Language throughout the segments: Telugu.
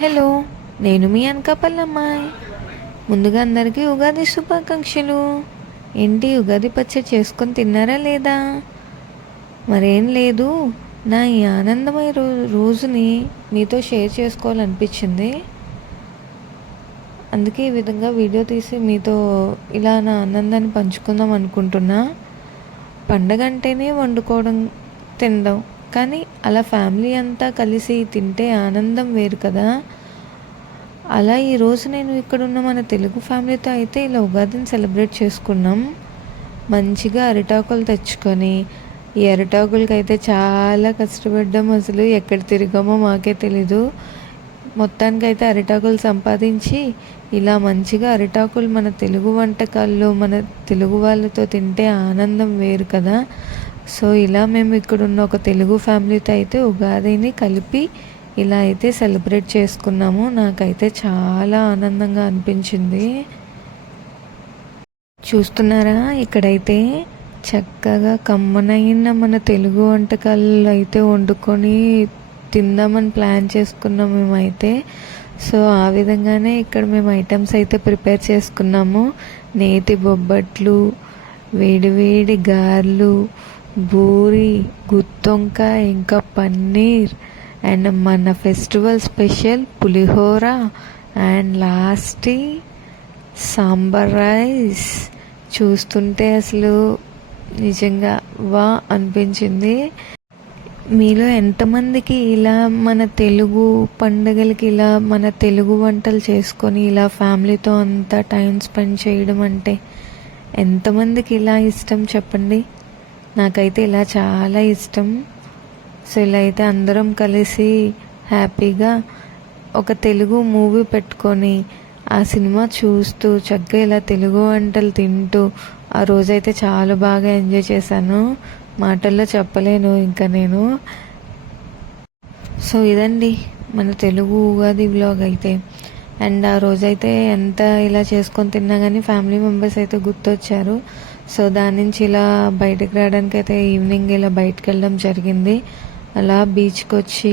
హలో, నేను మీ అనకాపల్లమ్మాయి. ముందుగా అందరికీ ఉగాది శుభాకాంక్షలు. ఏంటి, ఉగాది పచ్చడి చేసుకొని తిన్నారా లేదా? మరేం లేదు, నా ఈ ఆనందమయ రోజుని మీతో షేర్ చేసుకోవాలనిపించింది. అందుకే ఈ విధంగా వీడియో తీసి మీతో ఇలా నా ఆనందాన్ని పంచుకుందాం అనుకుంటున్నా. పండగ అంటేనే వండుకోవడం, తినడం, కానీ అలా ఫ్యామిలీ అంతా కలిసి తింటే ఆనందం వేరు కదా. అలా ఈరోజు నేను ఇక్కడున్న మన తెలుగు ఫ్యామిలీతో అయితే ఇలా ఉగాదిని సెలబ్రేట్ చేసుకున్నాం. మంచిగా అరిటాకులు తెచ్చుకొని, ఈ అరిటాకులకి అయితే చాలా కష్టపడ్డాం. అసలు ఎక్కడ తిరిగామో మాకే తెలీదు. మొత్తానికైతే అరిటాకులు సంపాదించి ఇలా మంచిగా అరిటాకులు మన తెలుగు వంటకాల్లో మన తెలుగు వాళ్ళతో తింటే ఆనందం వేరు కదా. సో ఇలా మేము ఇక్కడున్న ఒక తెలుగు ఫ్యామిలీతో అయితే ఉగాదిని కలిపి ఇలా అయితే సెలబ్రేట్ చేసుకున్నాము. నాకైతే చాలా ఆనందంగా అనిపించింది. చూస్తున్నారా, ఇక్కడైతే చక్కగా కమ్మనైన మన తెలుగు వంటకాలు అయితే వండుకొని తిందామని ప్లాన్ చేసుకున్నాం మేమైతే. సో ఆ విధంగానే ఇక్కడ మేము ఐటమ్స్ అయితే ప్రిపేర్ చేసుకున్నాము. నేతి బొబ్బట్లు, వేడివేడి గారెలు, బూరి, గుత్తొంకాయ, ఇంకా పన్నీర్, అండ్ మన festival special pulihora, and last sambar rice. చూస్తుంటే అసలు నిజంగా వా అనిపించింది. మీలో ఎంతమందికి ఇలా మన తెలుగు పండుగలకి ఇలా మన తెలుగు వంటలు చేసుకొని ఇలా ఫ్యామిలీతో అంతా టైం స్పెండ్ చేయడం అంటే ఎంతమందికి ఇలా ఇష్టం చెప్పండి. నాకైతే ఇలా చాలా ఇష్టం. సో ఇలా అయితే అందరం కలిసి హ్యాపీగా ఒక తెలుగు మూవీ పెట్టుకొని ఆ సినిమా చూస్తూ చక్కగా ఇలా తెలుగు వంటలు తింటూ ఆ రోజైతే చాలా బాగా ఎంజాయ్ చేశాను. మాటల్లో చెప్పలేను ఇంకా నేను. సో ఇదండి మన తెలుగు ఉగాది వ్లాగ్ అయితే. అండ్ ఆ రోజైతే ఎంత ఇలా చేసుకొని తిన్నా కానీ ఫ్యామిలీ మెంబర్స్ అయితే గుర్తొచ్చారు. సో దాని నుంచి ఇలా బయటకు రావడానికి అయితే ఈవినింగ్ ఇలా బయటకు వెళ్ళడం జరిగింది. అలా బీచ్కి వచ్చి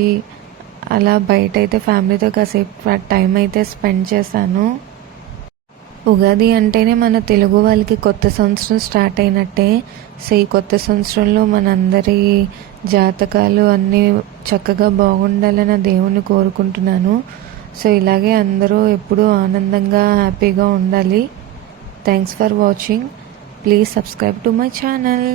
అలా బయట అయితే ఫ్యామిలీతో కాసేపు టైం అయితే స్పెండ్ చేశాను. ఉగాది అంటేనే మన తెలుగు వాళ్ళకి కొత్త సంవత్సరం స్టార్ట్ అయినట్టే. సో ఈ కొత్త సంవత్సరంలో మనందరి జాతకాలు అన్నీ చక్కగా బాగుండాలని దేవుణ్ణి కోరుకుంటున్నాను. సో ఇలాగే అందరూ ఎప్పుడూ ఆనందంగా హ్యాపీగా ఉండాలి. Thanks for watching. Please subscribe to my channel.